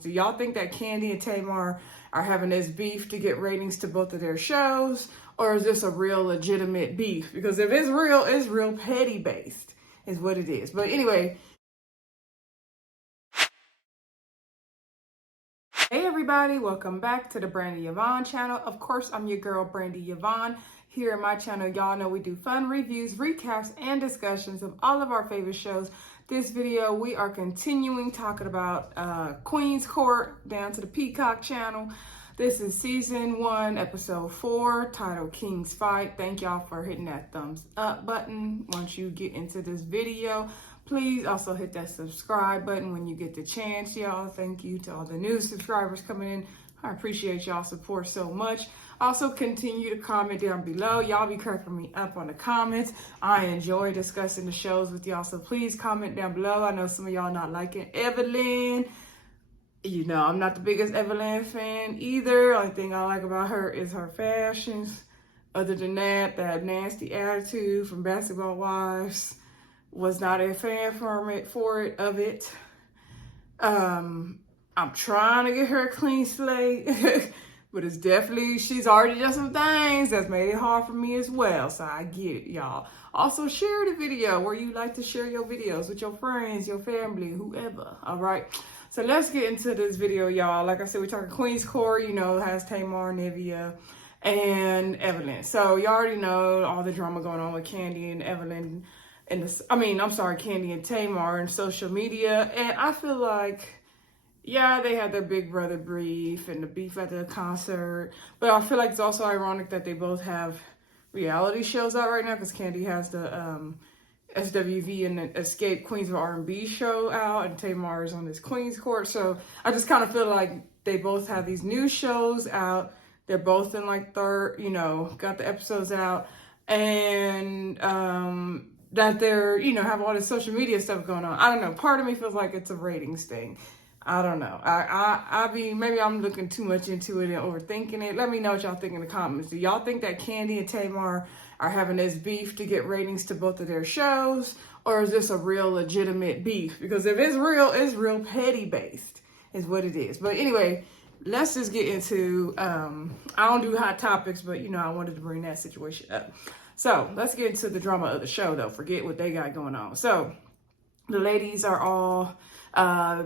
Do y'all think that Kandi and Tamar are having this beef to get ratings to both of their shows? Or is this a real legitimate beef? Because if it's real petty based is what it is. But anyway. Hey everybody, welcome back to the Brandy Yvonne channel. Of course, I'm your girl, Brandy Yvonne. Here in my channel, y'all know we do fun reviews, recaps, and discussions of all of our favorite shows. This video, we are continuing talking about Queen's Court down to the Peacock channel. This is season 1, episode 4, titled King's Fight. Thank y'all for hitting that thumbs up button once you get into this video. Please also hit that subscribe button when you get the chance, y'all. Thank you to all the new subscribers coming in. I appreciate y'all support so much. Also, continue to comment down below. Y'all be cracking me up on the comments. I enjoy discussing the shows with y'all, so please comment down below. I know some of y'all not liking Evelyn. You know, I'm not the biggest Evelyn fan either. Only thing I like about her is her fashions. Other than that, that nasty attitude from Basketball Wives. Was not a fan of it. I'm trying to get her a clean slate, but it's definitely, she's already done some things that's made it hard for me as well. So I get it, y'all. Also, share the video where you like to share your videos with your friends, your family, whoever. All right. So let's get into this video, y'all. Like I said, we're talking Queen's Court, you know, has Tamar, Nivea, and Evelyn. So you already know all the drama going on with Kandi and Evelyn. Kandi and Tamar and social media. And I feel like, yeah, they had their big brother beef and the beef at the concert. But I feel like it's also ironic that they both have reality shows out right now, because Kandi has the SWV and the Escape Queens of R&B show out, and Tamar is on this Queen's Court. So I just kind of feel like they both have these new shows out. They're both in like third, you know, got the episodes out. And that they're, you know, have all this social media stuff going on. I don't know. Part of me feels like it's a ratings thing. I don't know. Maybe I'm looking too much into it and overthinking it. Let me know what y'all think in the comments. Do y'all think that Kandi and Tamar are having this beef to get ratings to both of their shows? Or is this a real legitimate beef? Because if it's real petty based is what it is. But anyway, let's just get into, I don't do hot topics, but you know, I wanted to bring that situation up. So let's get into the drama of the show, though. Forget what they got going on. So the ladies are all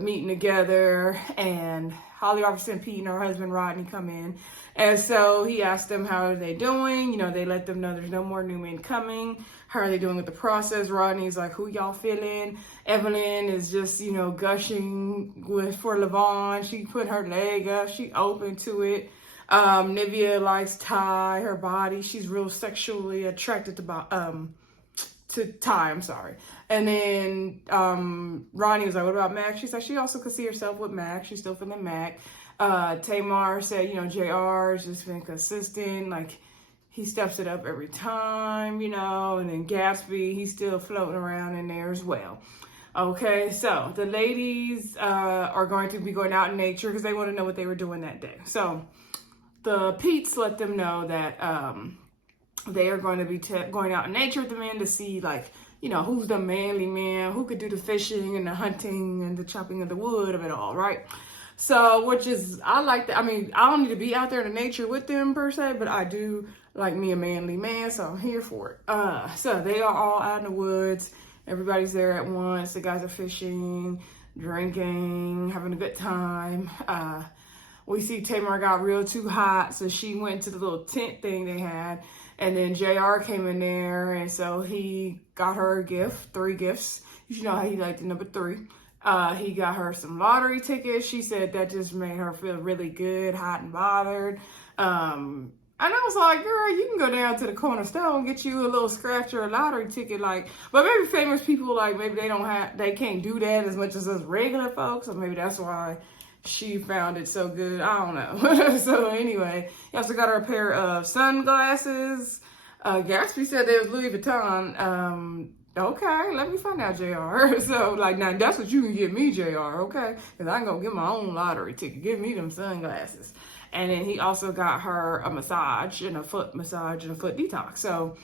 meeting together, and Holly Robertson Pete and her husband Rodney come in. And so he asked them, how are they doing? You know, they let them know there's no more new men coming. How are they doing with the process? Rodney's like, who y'all feeling? Evelyn is just, you know, gushing for Levon. She put her leg up. She open to it. Nivea likes Ty, her body. She's real sexually attracted to Ty, I'm sorry. And then Ronnie was like, what about Mac? She's like, she also could see herself with Mac. She's still feeling Mac. Tamar said, you know, JR has just been consistent. Like, he steps it up every time, you know. And then Gatsby, he's still floating around in there as well. Okay, so the ladies are going to be going out in nature because they want to know what they were doing that day. So the Pete's let them know that they are going to be going out in nature with the men to see, like, you know, who's the manly man, who could do the fishing and the hunting and the chopping of the wood of it all, right? So, which is, I like that. I mean, I don't need to be out there in the nature with them per se, but I do like me a manly man, so I'm here for it. So they are all out in the woods. Everybody's there at once. The guys are fishing, drinking, having a good time. We see Tamar got real too hot, so she went to the little tent thing they had. And then JR came in there, and so he got her a gift, 3 gifts. You should know how he liked the number 3. He got her some lottery tickets. She said that just made her feel really good, hot and bothered. And I was like, girl, you can go down to the corner store and get you a little scratch or a lottery ticket. Like, but maybe famous people, like, maybe they can't do that as much as us regular folks. Or maybe that's why she found it so good. I don't know. So anyway, he also got her a pair of sunglasses. Gatsby said they was Louis Vuitton. Okay, let me find out, JR. So, like, now that's what you can give me, JR, okay? Because I ain't going to get my own lottery ticket. Give me them sunglasses. And then he also got her a massage and a foot massage and a foot detox. So,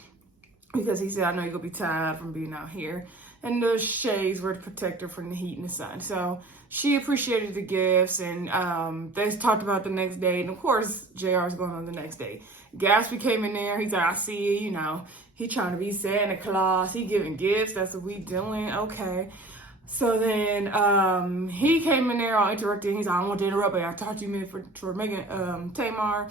because he said, I know you're going to be tired from being out here. and the shades were to protect her from the heat and the sun. So she appreciated the gifts, and they talked about the next date. And of course, JR is going on the next date. Gatsby came in there. He's like, I see you, you know, he trying to be Santa Claus. He giving gifts. That's what we doing. Okay. So then he came in there all interrupted. He's like, I don't want to interrupt, but I talked to you for making Tamar.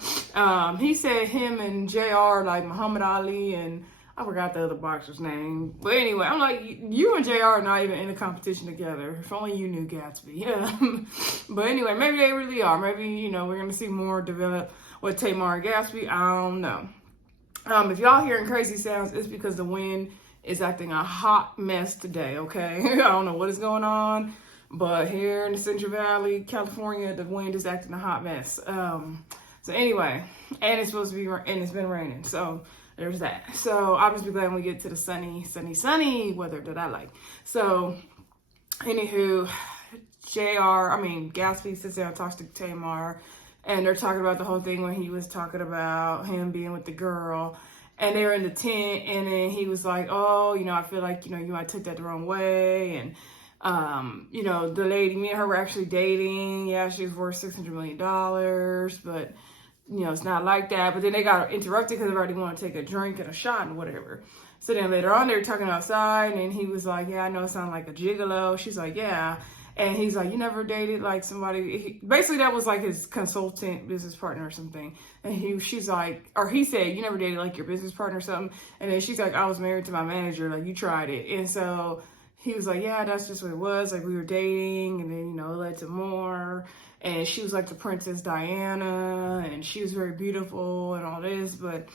He said him and JR like Muhammad Ali, and I forgot the other boxer's name. But anyway, I'm like, you and JR are not even in a competition together. If only you knew Gatsby. But anyway, maybe they really are. Maybe, you know, we're going to see more develop with Tamar and Gatsby. I don't know. If y'all hearing crazy sounds, it's because the wind is acting a hot mess today, okay? I don't know what is going on, but here in the Central Valley, California, the wind is acting a hot mess. So anyway, and it's supposed to be, and it's been raining, so there's that. So I'll just be glad when we get to the sunny weather that I like. So, anywho, Gatsby sits there and talks to Tamar, and they're talking about the whole thing when he was talking about him being with the girl. And they were in the tent, and then he was like, oh, you know, I feel like, you know, you might took that the wrong way. And, you know, the lady, me and her were actually dating. Yeah, she was worth $600 million, but, you know, it's not like that. But then they got interrupted because they already want to take a drink and a shot and whatever. So then later on, they were talking outside, and he was like, yeah, I know it sounds like a gigolo. She's like, yeah. And he's like, you never dated like somebody, basically that was like his consultant business partner or something. And she's like, or he said, you never dated like your business partner or something. And then she's like, I was married to my manager, like you tried it. And so he was like, yeah, that's just what it was. Like we were dating, and then, you know, it led to more. And she was like the Princess Diana, and she was very beautiful and all this. But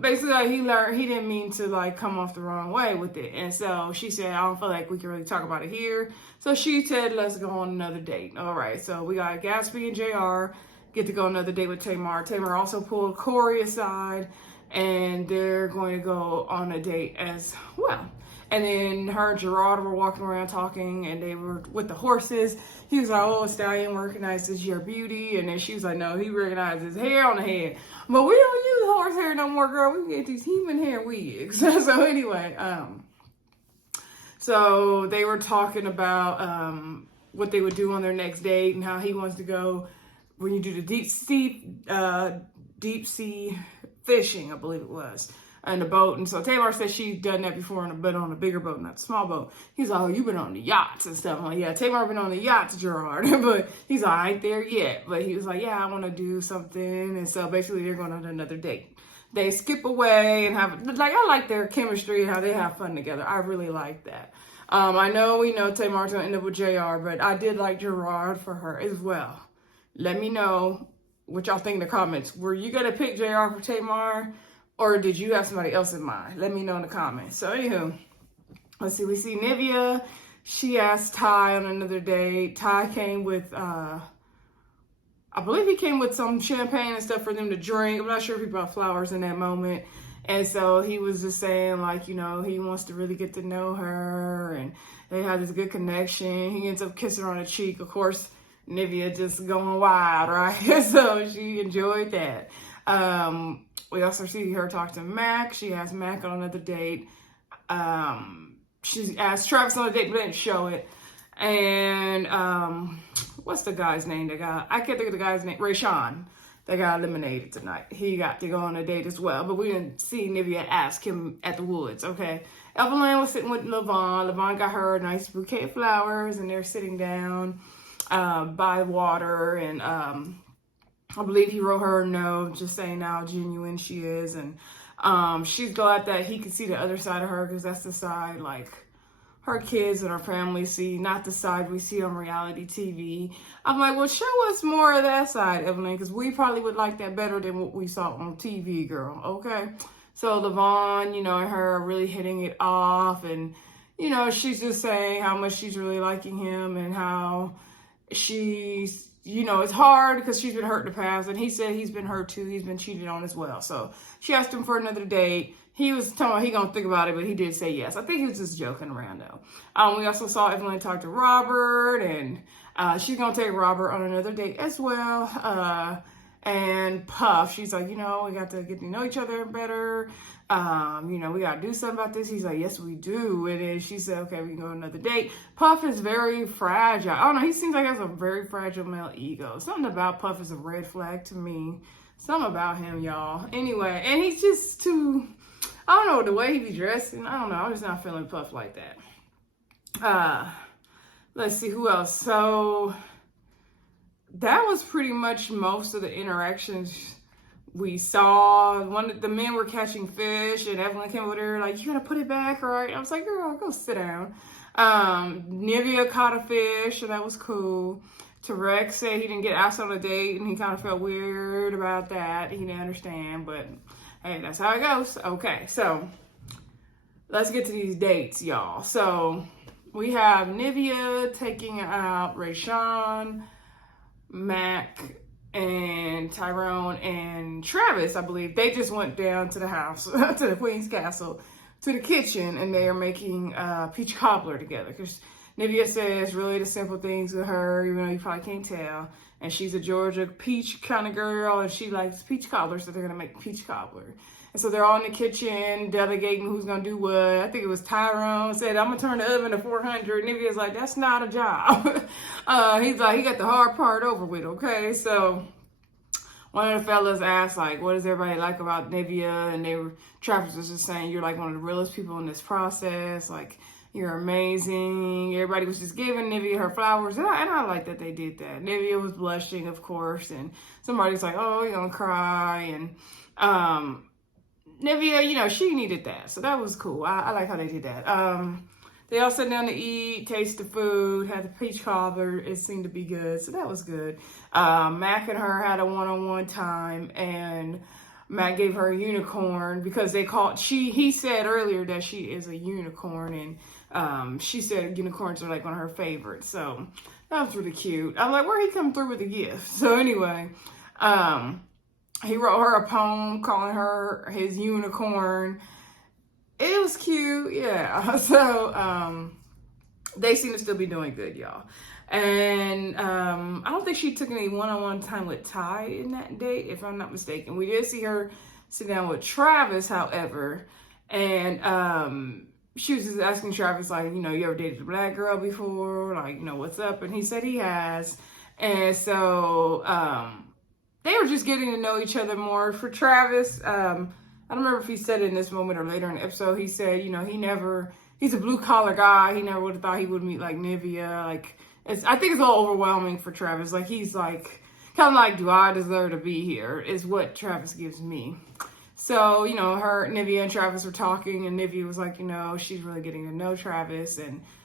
basically like he learned he didn't mean to like come off the wrong way with it. And so she said, I don't feel like we can really talk about it here. So she said, let's go on another date. All right, so we got Gatsby and JR get to go on another date with Tamar. Tamar also pulled Corey aside, and they're going to go on a date as well. And then her and Gerard were walking around talking, and they were with the horses. He was like, oh, Stallion recognizes your beauty. And then she was like, no, he recognizes hair on the head. But we don't use horse hair no more, girl. We get these human hair wigs. So anyway, so they were talking about what they would do on their next date and how he wants to go when you do the deep sea fishing, I believe it was. In the boat. And so Tamar said she'd done that before on a bigger boat, not a small boat. He's like, oh, you've been on the yachts and stuff. I'm like, yeah, Tamar been on the yachts, Gerard. But he's like, I ain't there yet. But he was like, yeah, I want to do something. And so basically they're going on another date. They skip away and have, like, I like their chemistry and how they have fun together. I really like that. I know we know Tamar's going to end up with JR, but I did like Gerard for her as well. Let me know what y'all think in the comments. Were you going to pick JR for Tamar? Or did you have somebody else in mind? Let me know in the comments. So anywho, let's see. We see Nivea. She asked Ty on another date. Ty came with, I believe he came with some champagne and stuff for them to drink. I'm not sure if he brought flowers in that moment. And so he was just saying, like, you know, he wants to really get to know her. And they had this good connection. He ends up kissing her on the cheek. Of course, Nivea just going wild, right? So she enjoyed that. We also see her talk to Mac. She asked Mac on another date. She asked Travis on a date, but didn't show it. And what's the guy's name? I can't think of the guy's name. Rayshawn. They got eliminated tonight. He got to go on a date as well, but we didn't see Nivea ask him at the woods. Okay. Evelyn was sitting with Levon. Levon got her a nice bouquet of flowers, and they're sitting down by water, and I believe he wrote her a note just saying how genuine she is. And she's glad that he could see the other side of her, because that's the side like her kids and her family see, not the side we see on reality TV. I'm like, well, show us more of that side, Evelyn, because we probably would like that better than what we saw on TV, girl. Okay. So Levon, you know, and her are really hitting it off. And, you know, she's just saying how much she's really liking him, and how she's, you know, it's hard because she's been hurt in the past, and he said he's been hurt too. He's been cheated on as well. So she asked him for another date. He was telling her he gonna think about it, but he did say yes. I think he was just joking around though. We also saw Evelyn talk to Robert, and she's gonna take Robert on another date as well. And Puff, she's like, we got to get to know each other better. We got to do something about this. He's like, yes, we do. And then she said, okay, we can go on another date. Puff is very fragile. I don't know. He seems like he has a very fragile male ego. Something about Puff is a red flag to me. Something about him, y'all. Anyway, and he's just too, I don't know, the way he be dressing. I don't know. I'm just not feeling Puff like that. Let's see who else. So that was pretty much most of the interactions we saw. The men were catching fish, and Evelyn came over there like, you gotta put it back, all right? I was like, girl, go sit down. Nivea caught a fish, so that was cool. Terek said he didn't get asked on a date, and he kind of felt weird about that. He didn't understand, but hey, that's how it goes. Okay, so let's get to these dates, y'all. So we have Nivea taking out Rayshawn, Mac, and Tyrone and Travis, I believe. They just went down to the house, to the Queen's Castle, to the kitchen, and they are making peach cobbler together. Because Nivea says really the simple things with her, even though you probably can't tell. And she's a Georgia peach kind of girl, and she likes peach cobbler, so they're going to make peach cobbler. And so they're all in the kitchen delegating who's going to do what. I think it was Tyrone said, I'm going to turn the oven to 400. Nivea's like, that's not a job. He's like, he got the hard part over with, okay? So one of the fellas asked, like, what does everybody like about Nivea? And Travis was just saying, you're like one of the realest people in this process. Like, you're amazing. Everybody was just giving Nivea her flowers. And I like that they did that. Nivea was blushing, of course. And somebody's like, oh, you're going to cry. And Nivea, she needed that. So that was cool. I like how they did that. They all sat down to eat, taste the food, had the peach cobbler. It seemed to be good. So that was good. Mac and her had a one-on-one time, and Mac gave her a unicorn because he said earlier that she is a unicorn, and she said unicorns are like one of her favorites. So that was really cute. I'm like, where'd he come through with a gift? So anyway, he wrote her a poem calling her his unicorn. It was cute, yeah. So they seem to still be doing good, y'all. And I don't think she took any one-on-one time with Ty in that date, if I'm not mistaken. We did see her sit down with Travis, however, and she was just asking Travis, like, you ever dated a black girl before? Like, what's up? And he said he has. And so they were just getting to know each other more. For Travis, I don't remember if he said it in this moment or later in the episode, he said, he's a blue collar guy. He never would have thought he would meet like Nivea. Like, I think it's all overwhelming for Travis. Like, he's like, kind of like, do I deserve to be here? Is what Travis gives me. So, Nivea and Travis were talking, and Nivea was like, she's really getting to know Travis,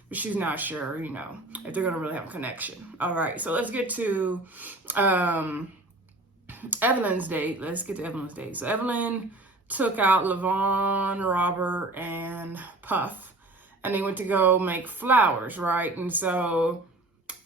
but she's not sure, if they're going to really have a connection. All right, so let's get to Evelyn's date. Let's get to Evelyn's date. So Evelyn took out Levon, Robert, and Puff, and they went to go make flowers, right? And so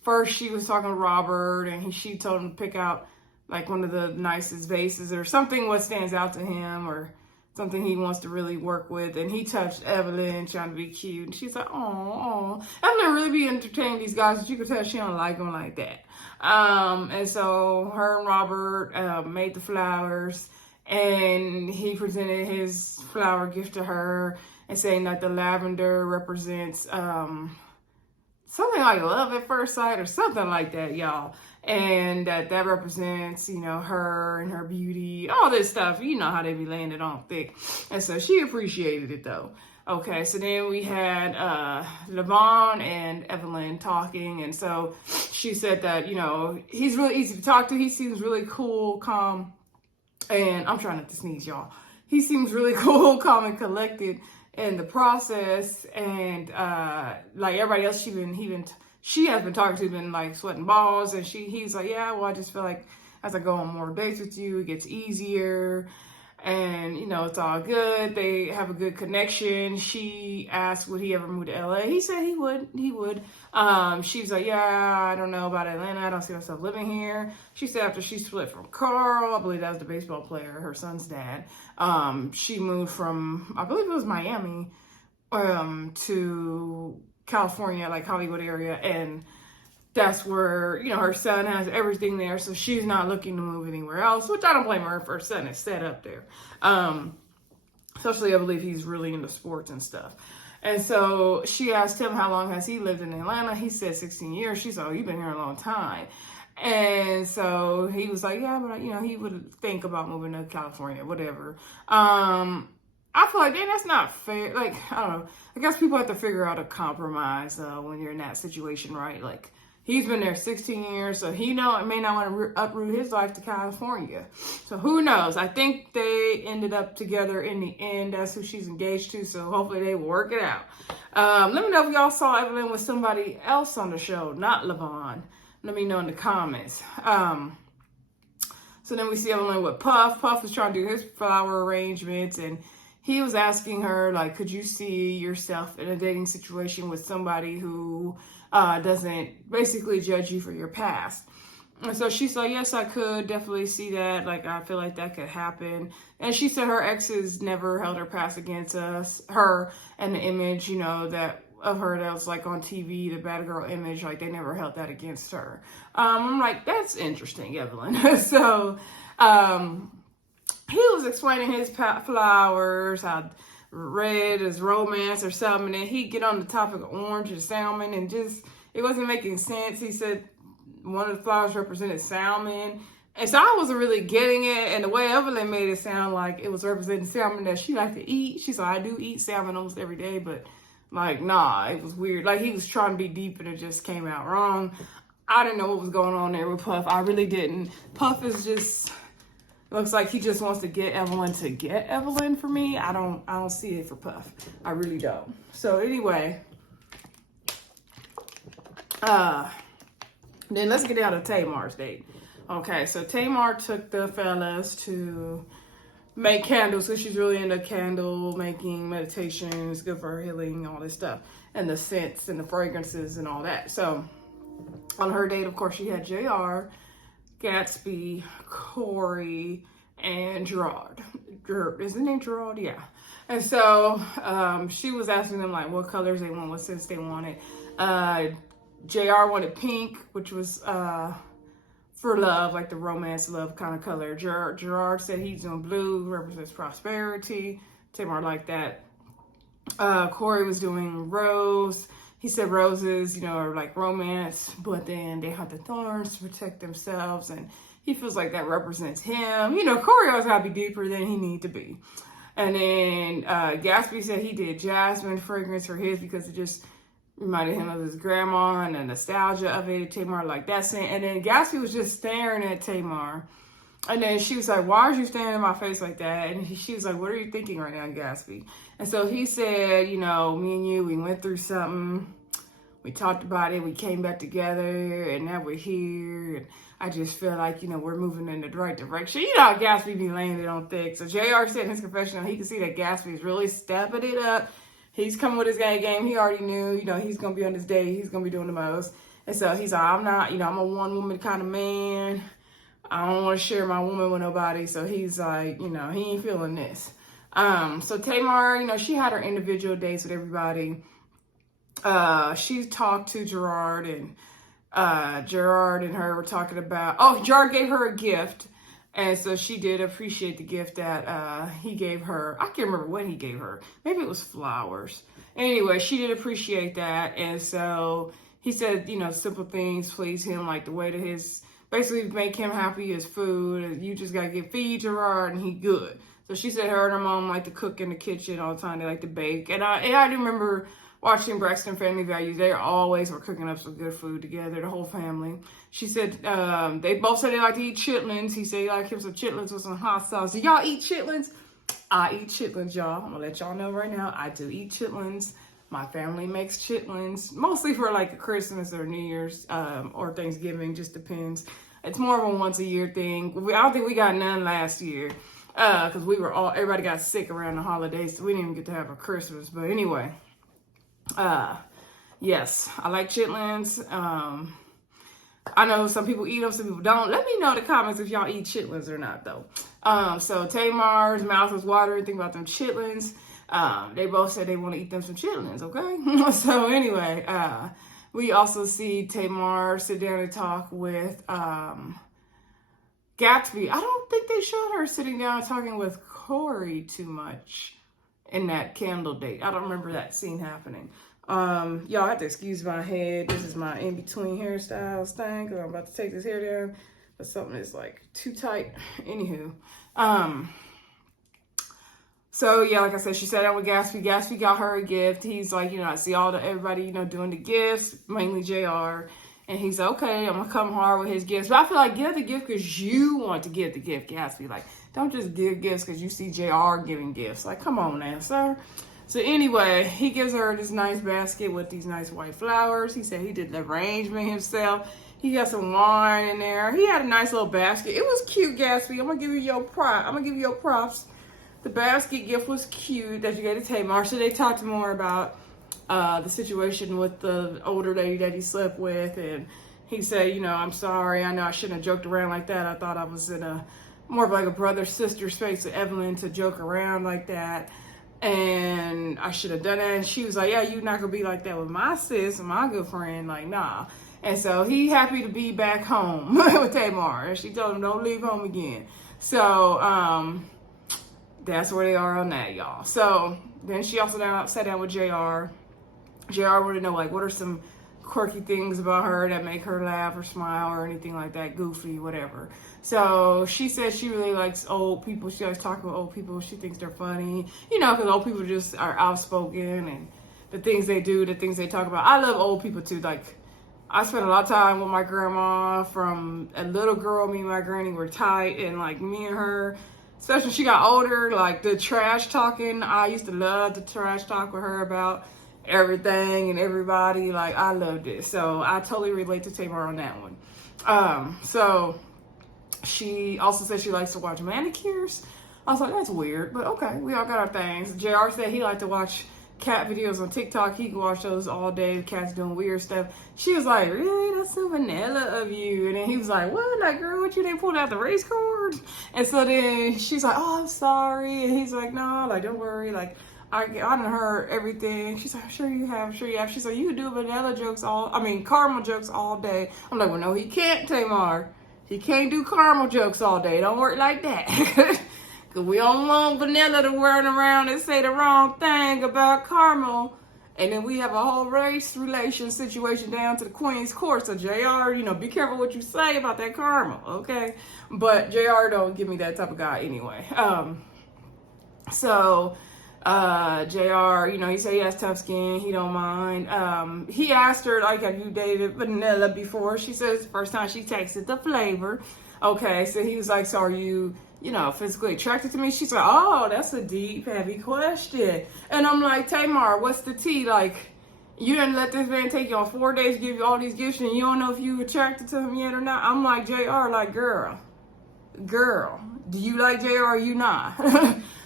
first she was talking to Robert, and she told him to pick out like one of the nicest vases or something what stands out to him or something he wants to really work with. And he touched Evelyn, trying to be cute. And she's like, oh, Evelyn really be entertaining these guys, but you could tell she don't like them like that. And so her and Robert made the flowers, and he presented his flower gift to her and saying that the lavender represents something like love at first sight or something like that, y'all. And that represents, her and her beauty, all this stuff. You know how they be laying it on thick. And so she appreciated it, though. Okay, so then we had Levon and Evelyn talking. And so she said that, he's really easy to talk to. He seems really cool, calm. And I'm trying not to sneeze, y'all. He seems really cool, calm, and collected in the process. And like everybody else she has been talking to, been like sweating balls, and he's like, yeah, well, I just feel like as I go on more dates with you, it gets easier, and it's all good. They have a good connection. She asked, would he ever move to LA? He said he would. She's like, yeah, I don't know about Atlanta. I don't see myself living here. She said after she split from Carl, I believe that was the baseball player, her son's dad. She moved from, I believe it was Miami, to California, like Hollywood area, and that's where, you know, her son has everything there, so she's not looking to move anywhere else, which I don't blame her if her son is set up there. Especially, I believe he's really into sports and stuff. And so she asked him how long has he lived in Atlanta. He said 16 years. She said, oh, you've been here a long time. And so he was like, yeah, but, you know, he would think about moving to California, whatever. I feel like, dang, that's not fair. Like, I don't know. I guess people have to figure out a compromise when you're in that situation, right? Like, he's been there 16 years, so he may not want to uproot his life to California. So who knows? I think they ended up together in the end. That's who she's engaged to, so hopefully they will work it out. Let me know if y'all saw Evelyn with somebody else on the show, not Levon. Let me know in the comments. So then we see Evelyn with Puff. Puff was trying to do his flower arrangements, and he was asking her, like, could you see yourself in a dating situation with somebody who doesn't basically judge you for your past? And so she's like, yes, I could definitely see that. Like, I feel like that could happen. And she said her exes never held her past against her and the image, you know, that of her that was like on TV, the bad girl image, like they never held that against her. I'm like, that's interesting, Evelyn. So, he was explaining his flowers, how red is romance or something, and he'd get on the topic of orange and salmon, and just, it wasn't making sense. He said one of the flowers represented salmon, and so I wasn't really getting it, and the way Evelyn made it sound like it was representing salmon that she liked to eat. She said, I do eat salmon almost every day, but like, nah, it was weird. Like, he was trying to be deep, and it just came out wrong. I didn't know what was going on there with Puff. I really didn't. Puff is just... looks like he just wants to get Evelyn for me. I don't see it for Puff. I really don't. So anyway, then let's get down to Tamar's date. Okay, so Tamar took the fellas to make candles, because she's really into candle making, meditation. It's good for her healing, all this stuff, and the scents and the fragrances and all that. So on her date, of course, she had JR, Gatsby, Corey, and Gerard. Is the name Gerard? Yeah. And so she was asking them like what colors they want, what scents they wanted. JR wanted pink, which was for love, like the romance love kind of color. Gerard said he's doing blue, represents prosperity. Tamar liked that. Corey was doing rose. He said roses, you know, are like romance, but then they have the thorns to protect themselves, and he feels like that represents him. You know, Corey always gotta be deeper than he need to be. And then Gatsby said he did jasmine fragrance for his because it just reminded him of his grandma and the nostalgia of it. Tamar liked that scent. And then Gatsby was just staring at Tamar. And then she was like, why are you staring in my face like that? And she was like, what are you thinking right now, Gatsby? And so he said, you know, me and you, we went through something. We talked about it. We came back together, and now we're here. And I just feel like, you know, we're moving in the right direction. You know how Gatsby be laying it on thick. So JR said in his confessional, he could see that Gatsby is really stepping it up. He's coming with his game. He already knew, you know, he's going to be on this date. He's going to be doing the most. And so he's like, I'm not, you know, I'm a one-woman kind of man. I don't want to share my woman with nobody. So he's like, you know, he ain't feeling this. So Tamar, you know, she had her individual dates with everybody. She talked to Gerard, and Gerard and her were talking about, Gerard gave her a gift. And so she did appreciate the gift that he gave her. I can't remember what he gave her. Maybe it was flowers. Anyway, she did appreciate that. And so he said, you know, simple things please him, like the way to his, basically make him happy is food. You just got to feed Gerard and he good. So she said her and her mom like to cook in the kitchen all the time. They like to bake. And I do remember watching Braxton Family Values. They always were cooking up some good food together, the whole family. She said they both said they like to eat chitlins. He said he like him some chitlins with some hot sauce. Do y'all eat chitlins? I eat chitlins, y'all. I'm going to let y'all know right now. I do eat chitlins. My family makes chitlins, mostly for like Christmas or New Year's or Thanksgiving, just depends. It's more of a once a year thing. I don't think we got none last year because everybody got sick around the holidays, so we didn't even get to have a Christmas. But anyway, yes, I like chitlins. I know some people eat them, some people don't. Let me know in the comments if y'all eat chitlins or not, though. So Tamar's mouth was watering, thinking about them chitlins. They both said they want to eat them some chitlins, okay? So anyway, We also see Tamar sit down and talk with Gatsby. I don't think they showed her sitting down talking with Corey too much in that candle date. I don't remember that scene happening. Y'all have to excuse my head. This is my in-between hairstyles thing, because I'm about to take this hair down, but something is like too tight. Anywho. So yeah, like I said, she sat down with Gatsby. Gatsby got her a gift. He's like, I see everybody, doing the gifts, mainly JR. And he's like, okay, I'm gonna come hard with his gifts. But I feel like give the gift because you want to give the gift, Gatsby. Like, don't just give gifts because you see JR giving gifts. Like, come on now, sir. So anyway, he gives her this nice basket with these nice white flowers. He said he did the arrangement himself. He got some wine in there. He had a nice little basket. It was cute, Gatsby. I'm gonna give you your props. The basket gift was cute that you gave to Tamar. So they talked more about the situation with the older lady that he slept with. And he said, I'm sorry. I know I shouldn't have joked around like that. I thought I was in a more of like a brother-sister space with Evelyn to joke around like that. And I should have done that. And she was like, yeah, you're not going to be like that with my sis, my good friend. Like, nah. And so he happy to be back home with Tamar. And she told him, don't leave home again. So, that's where they are on that, y'all. So then she also sat down with JR. JR wanted to know, like, what are some quirky things about her that make her laugh or smile or anything like that, goofy, whatever. So she said she really likes old people. She likes talking with old people. She thinks they're funny, because old people just are outspoken and the things they do, the things they talk about. I love old people too. Like, I spent a lot of time with my grandma from a little girl. Me and my granny were tight, and like me and her, especially when she got older, like the trash talking, I used to love the trash talk with her about everything and everybody. Like, I loved it. So I totally relate to Tamar on that one. So she also said she likes to watch manicures. I was like, that's weird, but okay, we all got our things. JR said he liked to watch cat videos on TikTok. He can watch those all day. The cat's doing weird stuff. She was like, really? That's so vanilla of you. And then he was like, what? Like, girl, what, you didn't pull out the race card? And so then she's like, oh, I'm sorry. And he's like, no, like, don't worry. Like, I done heard everything. She's like, I'm sure you have. I'm sure you have. She's like, you can do caramel jokes all day. I'm like, well, no, he can't, Tamar. He can't do caramel jokes all day. Don't work like that. Because we don't want vanilla to run around and say the wrong thing about caramel. And then we have a whole race relation situation down to the Queen's Court. So JR, be careful what you say about that caramel, okay? But JR don't give me that type of guy anyway. JR, he said he has tough skin. He don't mind. He asked her, like, have you dated vanilla before? She says the first time she tasted the flavor. Okay, so he was like, so are you, physically attracted to me? She's like, oh, that's a deep, heavy question. And I'm like, Tamar, what's the tea? Like, you didn't let this man take you on 4 days, give you all these gifts, and you don't know if you attracted to him yet or not? I'm like, JR, like, girl, do you like JR or you not?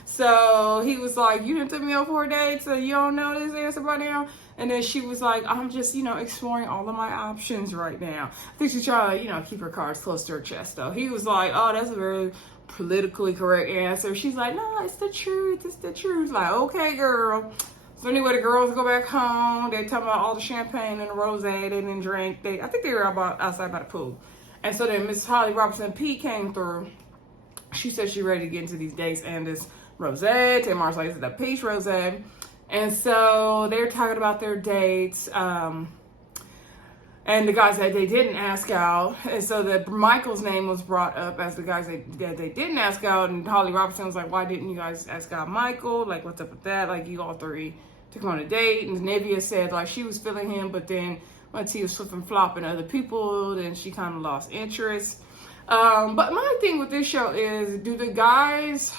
So he was like, you didn't take me on 4 dates, so you don't know this answer by now? And then she was like, I'm just, exploring all of my options right now. I think she's trying to, keep her cards close to her chest, though. He was like, oh, that's a very politically correct answer. She's like, no, it's the truth. It's the truth. Like, okay, girl. So anyway, the girls go back home. They're talking about all the champagne and the rosé they didn't drink. I think they were outside by the pool. And so then Miss Holly Robinson P came through. She said she's ready to get into these dates and this rosé. Tamar's like, it's a peach rosé. And so they're talking about their dates. And the guys that they didn't ask out. And so that Michael's name was brought up as the guys that they didn't ask out. And Holly Robinson was like, why didn't you guys ask out Michael? Like, what's up with that? Like, you all three took him on a date. And Nivea said, like, she was feeling him. But then once he was flipping flopping other people, then she kind of lost interest. But my thing with this show is, do the guys...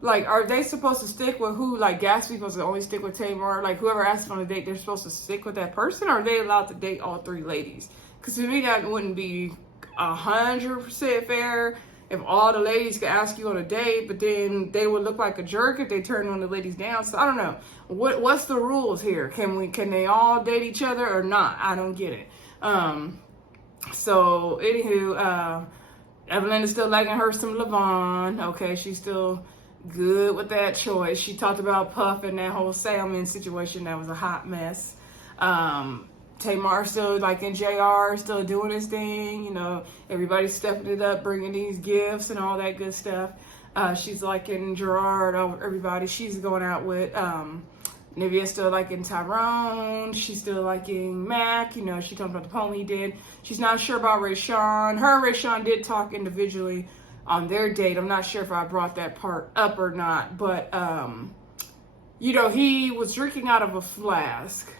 like, are they supposed to stick with who? Like, Gatsby supposed to only stick with Tamar? Like, whoever asked on a date, they're supposed to stick with that person? Or are they allowed to date all three ladies? Because to me, that wouldn't be 100% fair if all the ladies could ask you on a date, but then they would look like a jerk if they turned one of the ladies down. So I don't know. What's the rules here? Can they all date each other or not? I don't get it. So anywho, Evelyn is still liking her some Levon. Okay, she's still good with that choice. She talked about Puff and that whole salmon situation that was a hot mess. Tamar still like in JR, still doing his thing. You know, everybody's stepping it up, bringing these gifts and all that good stuff. She's liking Gerard, everybody. She's going out with Nivea, still liking Tyrone. She's still liking Mac. You know, she talked about the poem he did. She's not sure about Rayshawn. Her and Rayshawn did talk individually on their date. I'm not sure if I brought that part up or not, but you know, he was drinking out of a flask.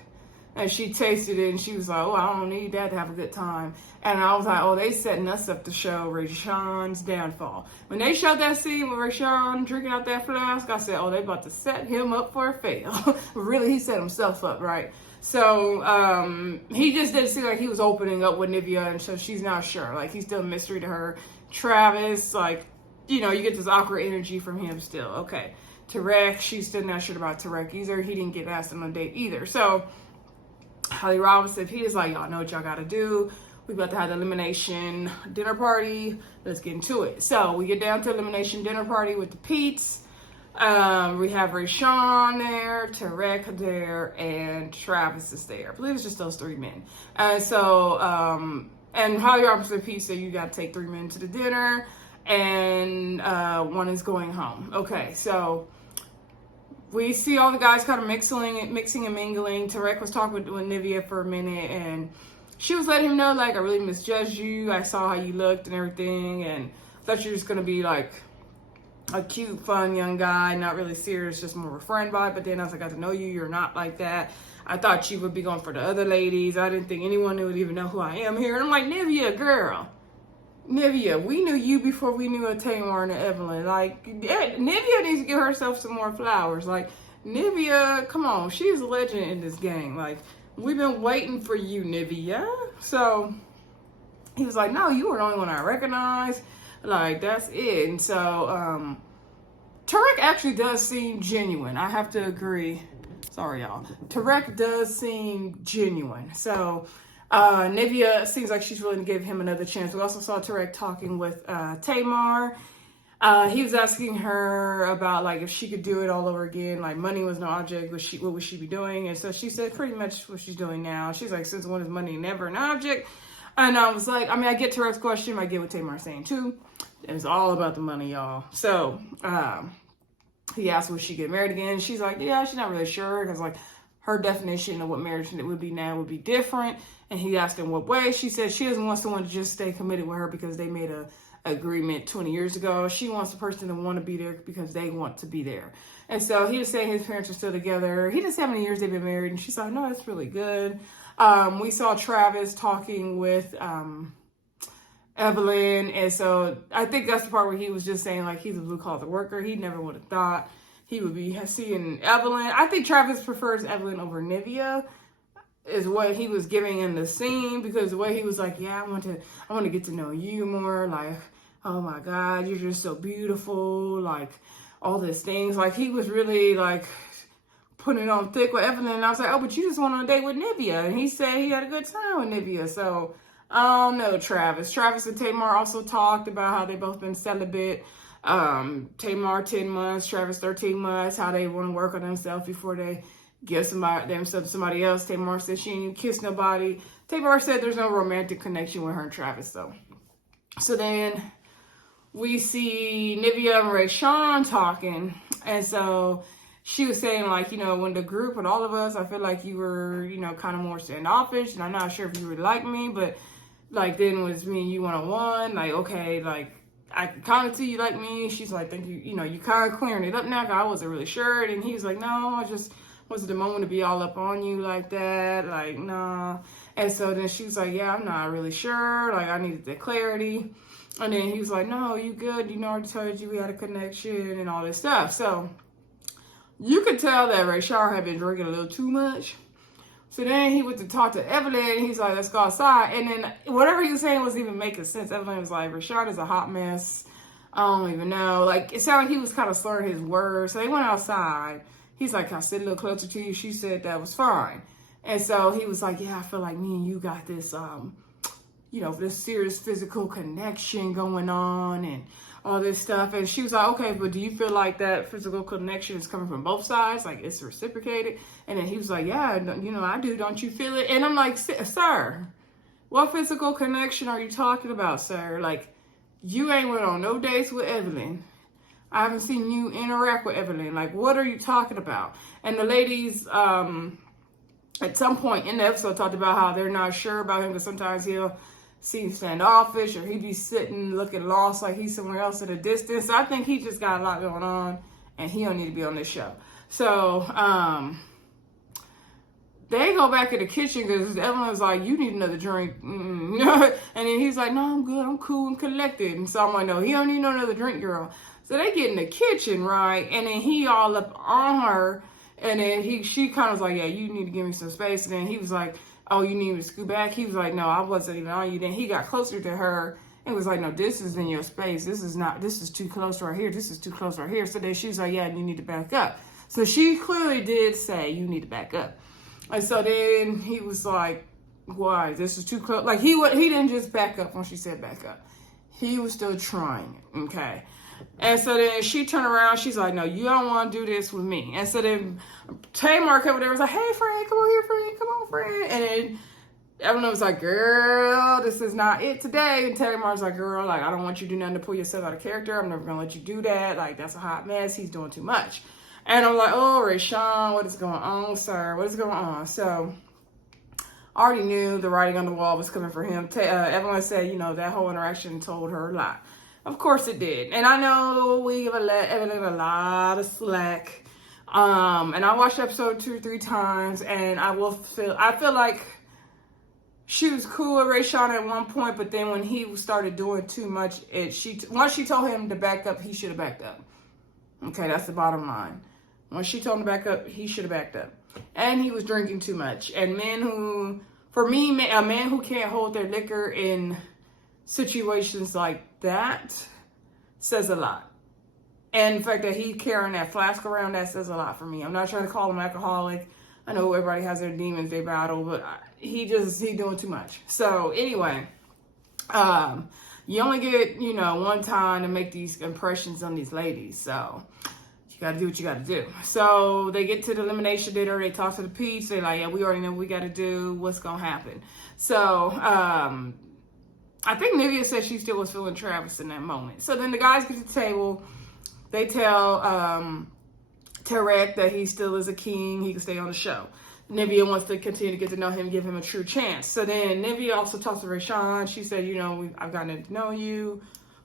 And she tasted it and she was like, oh, I don't need that to have a good time. And I was like, oh, they setting us up to show Rayshawn's downfall. When they showed that scene with Rayshawn drinking out that flask, I said, oh, they about to set him up for a fail. But really, he set himself up, right? So he just didn't seem like he was opening up with Nivea, and so she's not sure. Like, he's still a mystery to her. Travis, like, you know, you get this awkward energy from him still. Okay. Terek, she's still not sure about Terek either. He didn't get asked on a date either. So Holly Robinson, he is like, y'all know what y'all got to do. We about to have the elimination dinner party. Let's get into it. So we get down to elimination dinner party with the Pete's. We have Rayshawn there, Terek there, and Travis is there. I believe it's just those three men. And so, and Holly Robinson Pete said you got to take 3 men to the dinner, and one is going home. Okay, so we see all the guys kind of mixing and mingling. Terek was talking with Nivea for a minute, and she was letting him know, like, I really misjudged you. I saw how you looked and everything, and thought you were just going to be, like, a cute, fun young guy, not really serious, just more of a friend vibe. But then as I got to know you, you're not like that. I thought you would be going for the other ladies. I didn't think anyone would even know who I am here. And I'm like, Nivea, girl. Nivea, we knew you before we knew a Tamar and a Evelyn. Like, Nivea needs to give herself some more flowers. Like, Nivea, come on, she's a legend in this game. Like, we've been waiting for you, Nivea. So he was like, no, you were the only one I recognized. Like, that's it. And so Terek actually does seem genuine. I have to agree. Sorry, y'all. Terek does seem genuine. So Nivea seems like she's willing to give him another chance. We also saw Terek talking with Tamar. He was asking her about, like, if she could do it all over again. Like, money was no object. What would she be doing? And so she said pretty much what she's doing now. She's like, since when is money never an object? And I was like, I mean, I get Terek's question. I get what Tamar's saying, too. It's all about the money, y'all. So he asked, would she get married again? She's like, yeah, she's not really sure. Because, like, her definition of what marriage would be now would be different. And he asked in what way. She said she doesn't want someone to just stay committed with her because they made a agreement 20 years ago. She wants the person to want to be there because they want to be there. And so he was saying his parents are still together. He didn't say how many years they've been married. And she's like, no, that's really good. We saw Travis talking with Evelyn. And so I think that's the part where he was just saying, like, he's a blue-collar worker. He never would have thought he would be seeing Evelyn. I think Travis prefers Evelyn over Nivea, is what he was giving in the scene, because the way he was like, yeah, I want to get to know you more. Like, oh my God, you're just so beautiful. Like, all these things. Like, he was really, like, putting it on thick with Evelyn. And I was like, oh, but you just went on a date with Nivea. And he said he had a good time with Nivea. So, I don't know, Travis. Travis and Tamar also talked about how they both been celibate. Tamar 10 months, Travis 13 months, how they want to work on themselves before they give themselves to somebody else. Tamar said she didn't kiss nobody. Tamar said there's no romantic connection with her and Travis, though. So then we see Nivea and Rayshawn talking. And so she was saying, like, you know, when the group with all of us, I feel like you were, you know, kind of more standoffish. And I'm not sure if you really like me, but, like, then it was me and you one-on-one. Like, okay, like, I kind of see you like me. She's like, thank you. You know, you kind of clearing it up now, 'cause I wasn't really sure. And he was like, no, I just wasn't the moment to be all up on you like that. Like, nah. And so then she was like, yeah, I'm not really sure. Like, I needed the clarity. And then he was like, no, you good. You know, I already told you we had a connection and all this stuff. So you could tell that Rayshawn had been drinking a little too much. So then he went to talk to Evelyn. He's like, let's go outside. And then whatever he was saying wasn't even making sense. Evelyn was like, Rayshawn is a hot mess. I don't even know. Like, it sounded like he was kind of slurring his words. So they went outside. He's like, can I sit a little closer to you? She said that was fine. And so he was like, yeah, I feel like me and you got this, you know, this serious physical connection going on. And all this stuff. And she was like, okay, but do you feel like that physical connection is coming from both sides? Like it's reciprocated? And then he was like, yeah, you know, I do. Don't you feel it? And I'm like, sir, what physical connection are you talking about, sir? Like, you ain't went on no dates with Evelyn. I haven't seen you interact with Evelyn. Like, what are you talking about? And the ladies, at some point in the episode, talked about how they're not sure about him because sometimes he'll seem standoffish or he be sitting looking lost like he's somewhere else at a distance. So I think he just got a lot going on and he don't need to be on this show. So they go back in the kitchen because Evelyn's like, you need another drink. And then he's like, no, I'm good. I'm cool and collected. And so I'm like, no, he don't need no another drink, girl. So they get in the kitchen, right? And then he all up on her. And then she kind of was like, yeah, you need to give me some space. And then he was like, oh, you need me to scoot back? He was like, no, I wasn't even on you. Then he got closer to her and was like, no, this is in your space. This is too close right here. This is too close right here. So then she was like, yeah, you need to back up. So she clearly did say, you need to back up. And so then he was like, why? This is too close. Like he didn't just back up when she said back up. He was still trying, okay? And so then she turned around. She's like, no, you don't want to do this with me. And so then Tamar came over there and was like, hey, friend, come on here, friend. Come on, friend. And then Evelyn was like, girl, this is not it today. And Tamar's like, girl, like, I don't want you to do nothing to pull yourself out of character. I'm never going to let you do that. Like, that's a hot mess. He's doing too much. And I'm like, oh, Rayshawn, what is going on, sir? What is going on? So I already knew the writing on the wall was coming for him. Evelyn said, you know, that whole interaction told her a lot. Of course it did. And I know we give Evelyn a lot of slack. And I watched episode 2 or 3 times, and I feel like she was cool with Rayshawn at one point, but then when he started doing too much, once she told him to back up, he should have backed up. Okay, that's the bottom line. When she told him to back up, he should have backed up. And he was drinking too much. And a man who can't hold their liquor in situations like that says a lot. And the fact that he carrying that flask around, that says a lot for me. I'm not trying to call him alcoholic. I know everybody has their demons they battle, but he doing too much. So anyway, you only get, one time to make these impressions on these ladies. So you got to do what you got to do. So they get to the elimination dinner. They talk to the Peach. They're like, yeah, we already know what we got to do. What's going to happen? So, I think Nivea said she still was feeling Travis in that moment. So then the guys get to the table. They tell Terek that he still is a king. He can stay on the show. Nivea wants to continue to get to know him, give him a true chance. So then Nivea also talks to Rayshawn. She said, I've gotten to know you.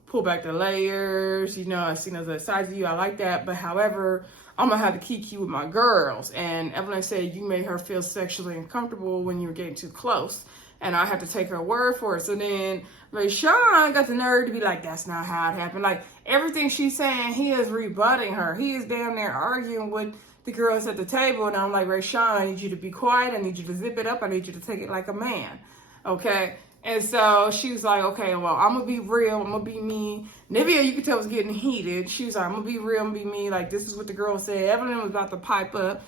Pull back the layers. I've seen other sides of you. I like that. But however, I'm going to have to keep you with my girls. And Evelyn said you made her feel sexually uncomfortable when you were getting too close. And I have to take her word for it. So then Rayshawn got the nerve to be like, that's not how it happened. Like, everything she's saying, he is rebutting her. He is damn near arguing with the girls at the table. And I'm like, Rayshawn, I need you to be quiet. I need you to zip it up. I need you to take it like a man. Okay? And so she was like, okay, well, I'm going to be real. I'm going to be me. Nivea, you could tell, was getting heated. She was like, I'm going to be real. I'm going to be me. Like, this is what the girl said. Evelyn was about to pipe up.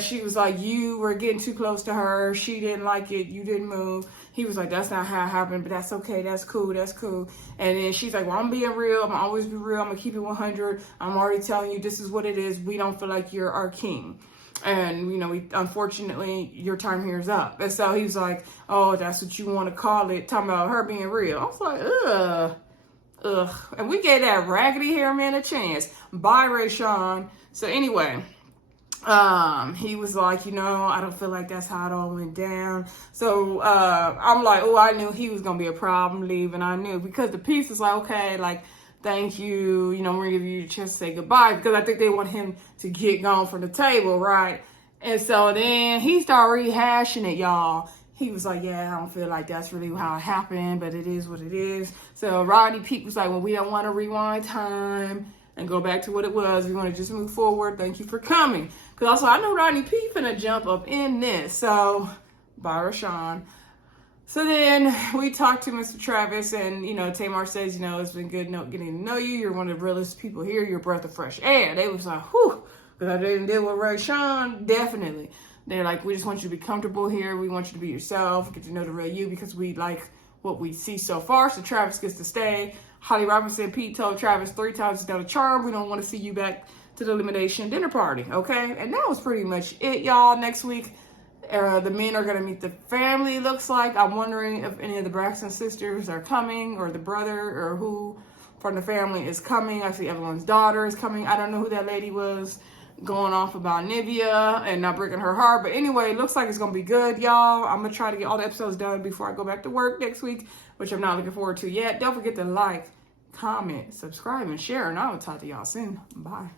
She was like, you were getting too close to her. She didn't like it. You didn't move. He was like, that's not how it happened, but that's okay. That's cool. That's cool. And then she's like, well, I'm being real. I'm going to always be real. I'm going to keep it 100. I'm already telling you this is what it is. We don't feel like you're our king. And, unfortunately, your time here is up. And so he was like, oh, that's what you want to call it. Talking about her being real. I was like, ugh. And we gave that raggedy hair man a chance. Bye, Rayshawn. So anyway, he was like, I don't feel like that's how it all went down. So I'm like, oh, I knew he was going to be a problem leaving. I knew, because the piece was like, okay, like, thank you. We're going to give you a chance to say goodbye, because I think they want him to get gone from the table, right? And so then he started rehashing it, y'all. He was like, yeah, I don't feel like that's really how it happened, but it is what it is. So Rodney Peak was like, well, we don't want to rewind time and go back to what it was. We want to just move forward. Thank you for coming. Because also, I know Rodney P finna jump up in this. So, bye, Rayshawn. So then we talked to Mr. Travis, and, Tamar says, it's been good getting to know you. You're one of the realest people here. You're a breath of fresh air. They was like, whew, because I didn't deal with Rayshawn. Definitely. They're like, we just want you to be comfortable here. We want you to be yourself, get to know the real you, because we like what we see so far. So Travis gets to stay. Holly Robinson, Pete told Travis 3 times it's not a charm. We don't want to see you back to the elimination dinner party, okay? And that was pretty much it, y'all. Next week, the men are going to meet the family, looks like. I'm wondering if any of the Braxton sisters are coming, or the brother, or who from the family is coming. I see Evelyn's daughter is coming. I don't know who that lady was going off about Nivea and not breaking her heart. But anyway, it looks like it's going to be good, y'all. I'm going to try to get all the episodes done before I go back to work next week, which I'm not looking forward to yet. Don't forget to like, comment, subscribe, and share. And I will talk to y'all soon. Bye.